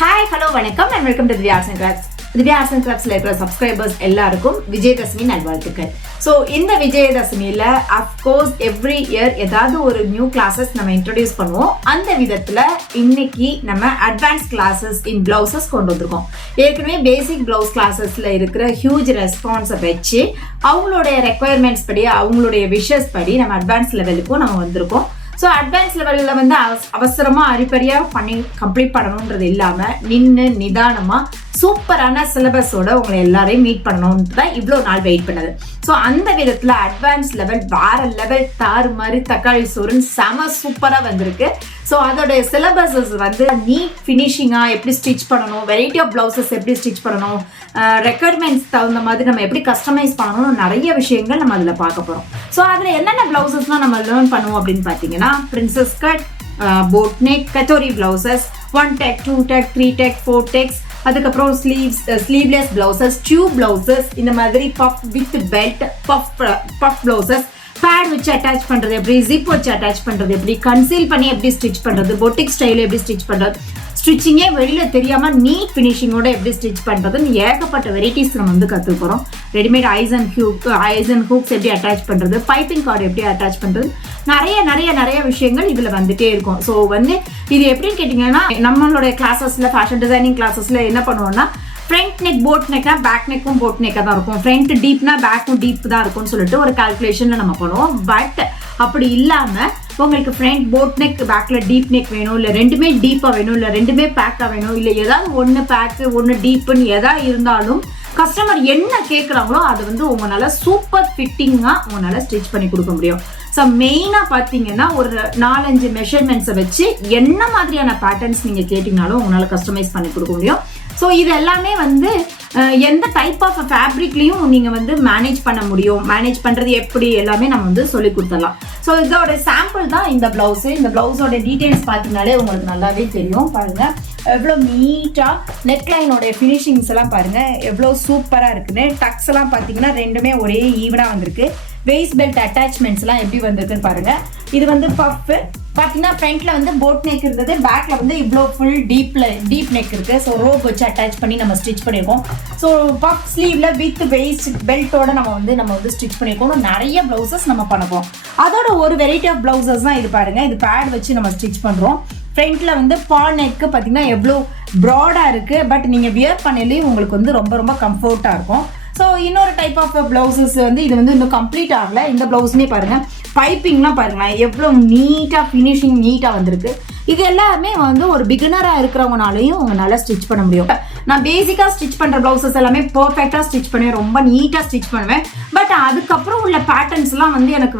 Hi, hello, vanakkam and welcome to the Arts and Crafts. The Arts and Crafts இருக்கிற subscribers எல்லாருக்கும் விஜயதசமி நல்வாழ்த்துக்கள். So இந்த விஜயதசமியில of course every year ஏதாவது ஒரு new classes நம்ம introduce பண்ணுவோம். அந்த விதத்துல இன்னைக்கு நம்ம advanced classes in blouses கொண்டு வந்திருக்கோம். ஏற்கனவே basic blouse classesல இருக்கிற huge response வச்சு அவங்களுடைய requirements படி அவங்களுடைய wishes படி நம்ம advanced levelக்கு நம்ம வந்திருக்கோம். ஸோ அட்வான்ஸ் லெவலில் வந்து அவசரமாக அரிப்பரியாக பண்ணி கம்ப்ளீட் பண்ணணுன்றது இல்லாமல் நிதானமாக சூப்பரான சிலபஸோட உங்களை எல்லாரையும் மீட் பண்ணணும்னு தான் இவ்வளோ நாள் வெயிட் பண்ணது. ஸோ அந்த விதத்தில் அட்வான்ஸ் லெவல் வேற லெவல் தாறு மாதிரி தக்காளி சோறுன்னு செம சூப்பராக வந்திருக்கு. ஸோ அதோடைய சிலபஸஸ் வந்து நீட் ஃபினிஷிங்காக எப்படி ஸ்டிச் பண்ணணும், வெரைட்டி ஆஃப் ப்ளவுசஸ் எப்படி ஸ்டிச் பண்ணணும், ரெக்குயர்மெண்ட்ஸ் தகுந்த மாதிரி நம்ம எப்படி கஸ்டமைஸ் பண்ணணும்னு நிறைய விஷயங்கள் நம்ம அதில் பார்க்க போகிறோம். ஸோ அதில் என்னென்ன ப்ளவுசஸ்லாம் நம்ம லேர்ன் பண்ணுவோம் அப்படின்னு பார்த்தீங்கன்னா princess cut, boat neck, katori blouses, 1 tuck, 2 tuck, 3 tuck, 4 tucks, அதுக்கப்புறம் ஸ்லீவ்லெஸ் ப்ளவுசஸ், டியூப் ப்ளவுசஸ், இந்த மாதிரி puff with belt, puff blouses, pad வச்சு அட்டாச் பண்ணுறது எப்படி, ஜிப் வச்சு அட்டாச் பண்ணுறது எப்படி, கன்சீல் பண்ணி எப்படி ஸ்டிச் பண்ணுறது, பொட்டிக் ஸ்டைலில் எப்படி ஸ்டிச் பண்ணுறது, ஸ்டிச்சிங்கே வெளியில் தெரியாமல் நீட் ஃபினிஷிங்கோட எப்படி ஸ்டிச் பண்ணுறதுன்னு ஏகப்பட்ட வெரைட்டிஸ் நம்ம வந்து கற்றுக்க போகிறோம். ரெடிமேட் ஐஸ் அண்ட் ஹூக்ஸ் எப்படி அட்டாச் பண்ணுறது, பைப்பிங் கார்டு எப்படி அட்டாச் பண்ணுறது, நிறைய விஷயங்கள் இதில் வந்துட்டே இருக்கும். ஸோ வந்து இது எப்படின்னு கேட்டிங்கன்னா நம்மளுடைய கிளாஸஸில் ஃபேஷன் டிசைனிங் கிளாஸஸில் என்ன பண்ணுவோம்னா ஃப்ரண்ட் நெக் போட் நெக்னா பேக் நெக்கும் போட் நெக்காக தான் இருக்கும், ஃப்ரண்ட் டீப்னா பேக்கும் டீப் தான் இருக்கும்னு சொல்லிட்டு ஒரு கால்குலேஷனில் நம்ம பண்ணுவோம். பட் அப்படி இல்லாமல் உங்களுக்கு ஃப்ரண்ட் போட் நெக் பேக்கில் டீப் நெக் வேணும், இல்லை ரெண்டுமே டீப்பாக வேணும், இல்லை ரெண்டுமே பேக்காக வேணும், இல்லை ஏதாவது ஒன்று பேக்கு ஒன்று டீப்புன்னு எதாவது இருந்தாலும் கஸ்டமர் என்ன கேட்குறாங்களோ அது வந்து உங்களால் சூப்பர் ஃபிட்டிங்காக உங்களால் ஸ்டிச் பண்ணி கொடுக்க முடியும். ஸோ மெயினாக பார்த்தீங்கன்னா ஒரு 4-5 மெஷர்மெண்ட்ஸை வச்சு என்ன மாதிரியான பேட்டர்ன்ஸ் நீங்கள் கேட்டிங்கனாலும் உங்களால் கஸ்டமைஸ் பண்ணி கொடுக்க முடியும். ஸோ இது எல்லாமே வந்து எந்த டைப் ஆஃப் ஃபேப்ரிக்லையும் நீங்கள் வந்து மேனேஜ் பண்ண முடியும். மேனேஜ் பண்ணுறது எப்படி எல்லாமே நம்ம வந்து சொல்லி கொடுத்துடலாம். ஸோ இதோட சாம்பிள் தான் இந்த ப்ளவுஸு. இந்த ப்ளவுஸோட டீட்டெயில்ஸ் பார்த்தீங்கனாலே உங்களுக்கு நல்லாவே தெரியும். பாருங்கள் எவ்வளோ நீட்டாக நெக்லைனோடைய ஃபினிஷிங்ஸ் எல்லாம் பாருங்கள் எவ்வளோ சூப்பராக இருக்குன்னு. டக்ஸ் எல்லாம் பார்த்தீங்கன்னா ரெண்டுமே ஒரே ஈவனாக வந்திருக்கு. வெய்ஸ்ட் பெல்ட் அட்டாச்மெண்ட்ஸ்லாம் எப்படி வந்திருக்குன்னு பாருங்கள். இது வந்து பஃப்பு பார்த்தீங்கன்னா ஃப்ரண்ட்டில் வந்து போட் நெக் இருந்தது, பேக்கில் வந்து இவ்வளோ ஃபுல் டீப் நெக் இருக்குது. ஸோ ரோப் வச்சு அட்டாச் பண்ணி நம்ம ஸ்டிச் பண்ணியிருக்கோம். ஸோ பஃப் ஸ்லீவில் வித் வெய்ஸ்ட் பெல்ட்டோட நம்ம வந்து ஸ்டிச் பண்ணியிருக்கோம். நிறைய ப்ளவுசஸ் நம்ம பண்ணப்போம். அதோட ஒரு வெரைட்டி ஆஃப் ப்ளவுசஸ் தான் இது பாருங்கள். இது பேட் வச்சு நம்ம ஸ்டிச் பண்ணுறோம். ஃப்ரண்ட்டில் வந்து பா நெக்கு பார்த்தீங்கன்னா எவ்வளோ ப்ராடாக இருக்குது. பட் நீங்கள் வியர் பண்ணலையும் உங்களுக்கு வந்து ரொம்ப கம்ஃபர்ட்டாக இருக்கும். ஸோ இன்னொரு டைப் ஆஃப் ப்ளவுசஸ் வந்து இது வந்து இன்னும் கம்ப்ளீட் ஆகலை. இந்த ப்ளவுஸுமே பாருங்கள் பைப்பிங்லாம் பாருங்களேன் எவ்வளோ நீட்டாக ஃபினிஷிங் நீட்டாக வந்திருக்கு. இது எல்லாமே வந்து ஒரு பிகினராக இருக்கிறவங்கனாலையும் உங்களால் ஸ்டிச் பண்ண முடியும். நான் பேசிக்காக ஸ்டிச் பண்ணுற ப்ளவுசஸ் எல்லாமே பர்ஃபெக்டாக ஸ்டிச் பண்ணுவேன், ரொம்ப நீட்டாக ஸ்டிச் பண்ணுவேன். பட் அதுக்கப்புறம் உள்ள பேட்டர்ன்ஸ்லாம் வந்து எனக்கு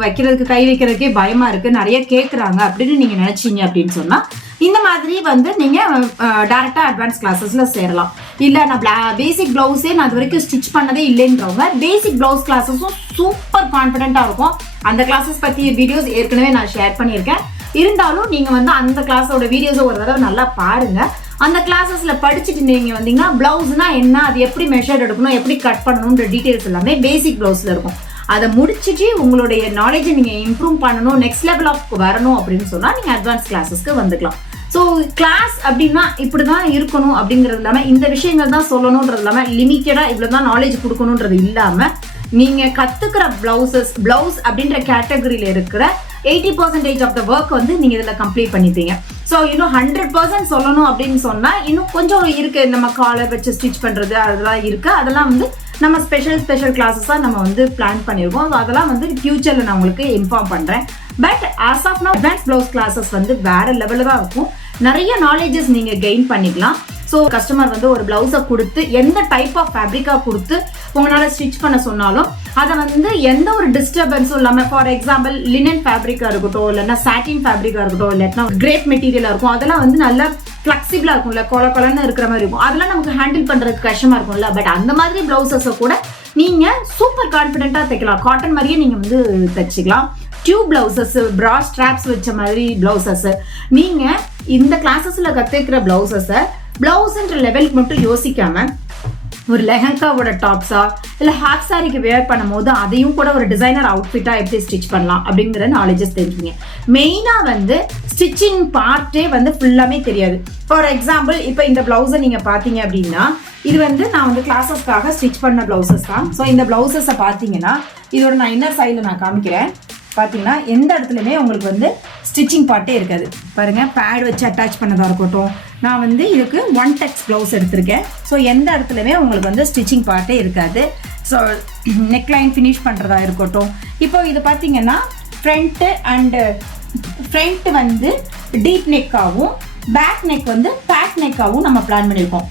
கை வைக்கிறதுக்கே பயமாக இருக்குது, நிறைய கேட்குறாங்க அப்படின்னு நீங்கள் நினச்சிங்க அப்படின்னு சொன்னால் இந்த மாதிரி வந்து நீங்கள் டேரெக்டாக அட்வான்ஸ் கிளாஸஸில் சேரலாம். இல்லை நான் பேசிக் ப்ளவுஸே நான் அது வரைக்கும் ஸ்டிச் பண்ணதே இல்லைன்றவங்க பேசிக் ப்ளவுஸ் கிளாஸஸும் சூப்பர் கான்ஃபிடென்ட்டாக இருக்கும். அந்த கிளாஸஸ் பற்றி வீடியோஸ் ஏற்கனவே நான் ஷேர் பண்ணியிருக்கேன். இருந்தாலும் நீங்கள் வந்து அந்த கிளாஸோட வீடியோஸை ஒரு தடவை நல்லா பாருங்கள். அந்த கிளாஸஸில் படிச்சுட்டு நீங்கள் வந்தீங்கன்னா ப்ளவுஸ்னால் என்ன, அது எப்படி மெஷர் எடுக்கணும், எப்படி கட் பண்ணணுன்ற டீட்டெயில்ஸ் எல்லாமே பேசிக் ப்ளவுஸில் இருக்கும். அதை முடிச்சுட்டு உங்களுடைய நாலேஜை நீங்கள் இம்ப்ரூவ் பண்ணணும், நெக்ஸ்ட் லெவல் ஆஃப் வரணும் அப்படின்னு சொன்னால் நீங்கள் அட்வான்ஸ் கிளாஸஸ்க்கு வந்துக்கலாம். ஸோ கிளாஸ் அப்படின்னா இப்படி தான் இருக்கணும் அப்படிங்கிறது இல்லாமல் இந்த விஷயங்கள் தான் சொல்லணுன்றது இல்லாமல் லிமிட்டடாக இவ்வளோ தான் நாலேஜ் கொடுக்கணுன்றது இல்லாமல் நீங்கள் கற்றுக்கிற ப்ளவுஸ் அப்படின்ற கேட்டகரியில் இருக்கிற 80% ஆஃப் த ஒர்க் வந்து நீங்கள் இதில் கம்ப்ளீட் பண்ணிப்பீங்க. ஸோ இன்னும் 100% சொல்லணும் அப்படின்னு சொன்னால் இன்னும் கொஞ்சம் இருக்குது. நம்ம காலர் வச்சு ஸ்டிச் பண்ணுறது அதெல்லாம் இருக்குது. அதெல்லாம் வந்து நம்ம ஸ்பெஷல் கிளாஸஸாக நம்ம வந்து பிளான் பண்ணியிருக்கோம். ஸோ அதெல்லாம் வந்து ஃபியூச்சரில் நான் உங்களுக்கு இன்ஃபார்ம் பண்ணுறேன். But as of now advance blouse classes வந்து வேறு லெவலில் தான் இருக்கும். நிறைய நாலேஜஸ் நீங்கள் கெயின் பண்ணிக்கலாம். ஸோ கஸ்டமர் வந்து ஒரு ப்ளவுஸை கொடுத்து எந்த டைப் ஆஃப் ஃபேப்ரிக்காக கொடுத்து உங்களால் ஸ்டிச் பண்ண சொன்னாலும் அதை வந்து எந்த ஒரு டிஸ்டர்பன்ஸும் இல்லாமல், ஃபார் எக்ஸாம்பிள் லினன் ஃபேப்ரிக்காக இருக்கட்டும், இல்லைன்னா சாட்டின் ஃபேப்ரிக்காக இருக்கட்டும், இல்லைன்னா கிரேப் மெட்டீரியலாக இருக்கும், அதெல்லாம் வந்து நல்லா ஃப்ளெக்சிபிளாக இருக்கும்ல, கொலன்னு இருக்கிற மாதிரி இருக்கும். அதெல்லாம் நமக்கு ஹேண்டில் பண்ணுறதுக்கு கஷ்டமாக இருக்கும்ல. பட் அந்த மாதிரி ப்ளவுசஸை கூட நீங்கள் சூப்பர் கான்ஃபிடென்ட்டாக தைக்கலாம். காட்டன் மாதிரியே நீங்கள் வந்து தைச்சிக்கலாம். டியூப் ப்ளவுசஸ், ப்ரா ஸ்ட்ராப்ஸ் வச்ச மாதிரி ப்ளவுசஸ், நீங்கள் இந்த கிளாஸஸில் கற்றுக்கிற ப்ளவுசஸை ப்ளவுஸுன்ற லெவலுக்கு மட்டும் யோசிக்காமல் ஒரு லெஹங்காவோட டாப்ஸா இல்லை ஹாஃப் சாரிக்கு வேர் பண்ணும்போது அதையும் கூட ஒரு டிசைனர் அவுட்ஃபிட்டாக எப்படி ஸ்டிச் பண்ணலாம் அப்படிங்கிற நாலேஜஸ் தெரிஞ்சுங்க. மெயினாக வந்து ஸ்டிச்சிங் பார்ட்டே வந்து ஃபுல்லாமே தெரியாது. ஃபார் எக்ஸாம்பிள் இப்போ இந்த ப்ளவுஸை நீங்கள் பார்த்தீங்க அப்படின்னா இது வந்து நான் வந்து கிளாஸஸ்க்காக ஸ்டிச் பண்ண ப்ளவுசஸ் தான். ஸோ இந்த ப்ளவுசஸை பார்த்தீங்கன்னா இதோட நான் இன்னர் சைடில் நான் காமிக்கிறேன். பார்த்தீங்கன்னா எந்த இடத்துலையுமே உங்களுக்கு வந்து ஸ்டிச்சிங் பார்ட்டே இருக்காது. பாருங்கள், பேட் வச்சு அட்டாச் பண்ணதாக இருக்கட்டும், நான் வந்து இதுக்கு 1 டெக்ஸ் ப்ளவுஸ் எடுத்திருக்கேன். ஸோ எந்த இடத்துலையுமே உங்களுக்கு வந்து ஸ்டிச்சிங் பார்ட்டே இருக்காது. ஸோ நெக்லைன் ஃபினிஷ் பண்ணுறதா இருக்கட்டும். இப்போ இது பார்த்தீங்கன்னா ஃப்ரண்ட்டு வந்து டீப் நெக்காகவும் பேக் நெக் வந்து பேக் நெக்காகவும் நம்ம பிளான் பண்ணியிருக்கோம்.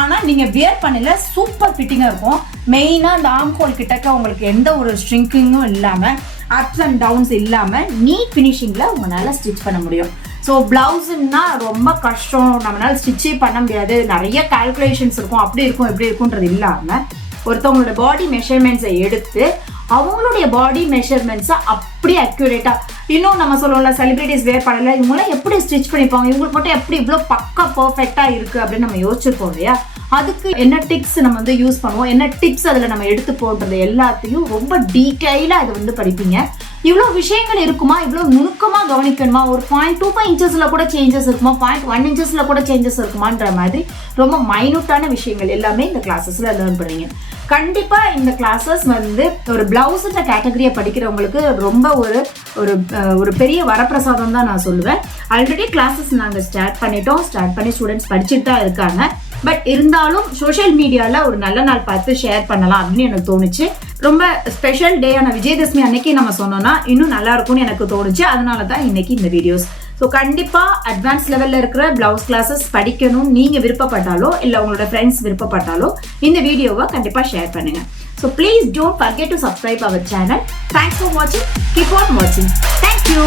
ஆனால் நீங்கள் வியர் பண்ணல சூப்பர் ஃபிட்டிங்காக இருக்கும். மெயினாக அந்த ஆர்ம் ஹோல் கிட்டக்க உங்களுக்கு எந்த ஒரு ஸ்ட்ரிங்கிங்கும் இல்லாமல் அப்ஸ் அண்ட் டவுன்ஸ் இல்லாமல் நீட் ஃபினிஷிங்கில் உங்களால் ஸ்டிச் பண்ண முடியும். ஸோ ப்ளவுஸுன்னா ரொம்ப கஷ்டம், நம்மளால் ஸ்டிச்சே பண்ண முடியாது, நிறைய கால்குலேஷன்ஸ் இருக்கும், அப்படி இருக்கும் எப்படி இருக்குன்றது இல்லாமல் ஒருத்தவங்களோட பாடி மெஷர்மெண்ட்ஸை எடுத்து அவங்களுடைய பாடி மெஷர்மெண்ட்ஸை அப்படியே அக்யூரேட்டாக, இன்னும் நம்ம சொல்லுவோம்ல செலிபிரிட்டிஸ் வேர் பண்ணல இவங்களாம் எப்படி ஸ்டிச் பண்ணிப்பாங்க, இவங்களுக்கு மட்டும் எப்படி இவ்வளோ பக்கா பர்ஃபெக்டாக இருக்குது அப்படின்னு நம்ம யோசிச்சிருப்போம் இல்லையா. அதுக்கு என்ன டிப்ஸ் நம்ம வந்து யூஸ் பண்ணுவோம், என்ன டிப்ஸ் அதில் நம்ம எடுத்து போடுறது எல்லாத்தையும் ரொம்ப டீட்டெயிலாக அதை வந்து படிப்பீங்க. இவ்வளோ விஷயங்கள் இருக்குமா, இவ்வளோ நுணுக்கமாக கவனிக்கணுமா, ஒரு 0.25 இன்ச்சஸில் கூட சேஞ்சஸ் இருக்குமா, 0.1 இன்ச்சஸில் கூட சேஞ்சஸ் இருக்குமான்ற மாதிரி ரொம்ப மைனூட்டான விஷயங்கள் எல்லாமே இந்த கிளாஸஸில் லேர்ன் பண்ணுவீங்க. கண்டிப்பாக இந்த கிளாஸஸ் வந்து ஒரு பிளவுஸுன்ற கேட்டகரியை படிக்கிறவங்களுக்கு ரொம்ப ஒரு பெரிய வரப்பிரசாதம் தான் நான் சொல்லுவேன். ஆல்ரெடி கிளாஸஸ் நாங்கள் ஸ்டார்ட் பண்ணி ஸ்டூடெண்ட்ஸ் படிச்சுட்டு தான் இருக்காங்க. பட் இருந்தாலும் சோஷியல் மீடியாவில் ஒரு நல்ல நாள் பார்த்து ஷேர் பண்ணலாம் அப்படின்னு எனக்கு தோணுச்சு. ரொம்ப ஸ்பெஷல் டேயான விஜயதசமி அன்னைக்கு நம்ம சொன்னோம்னா இன்னும் நல்லா இருக்கும்னு எனக்கு தோணுச்சு. அதனால தான் இன்னைக்கு இந்த வீடியோஸ். ஸோ கண்டிப்பாக அட்வான்ஸ் லெவலில் இருக்கிற பிளவுஸ் கிளாஸஸ் படிக்கணும்னு நீங்கள் விருப்பப்பட்டாலோ இல்லை உங்களோட ஃப்ரெண்ட்ஸ் விருப்பப்பட்டாலோ இந்த வீடியோவை கண்டிப்பாக ஷேர் பண்ணுங்கள். So please don't forget to subscribe our channel. Thanks for வாட்சிங். கீப் ஆன் வாட்சிங். தேங்க்யூ.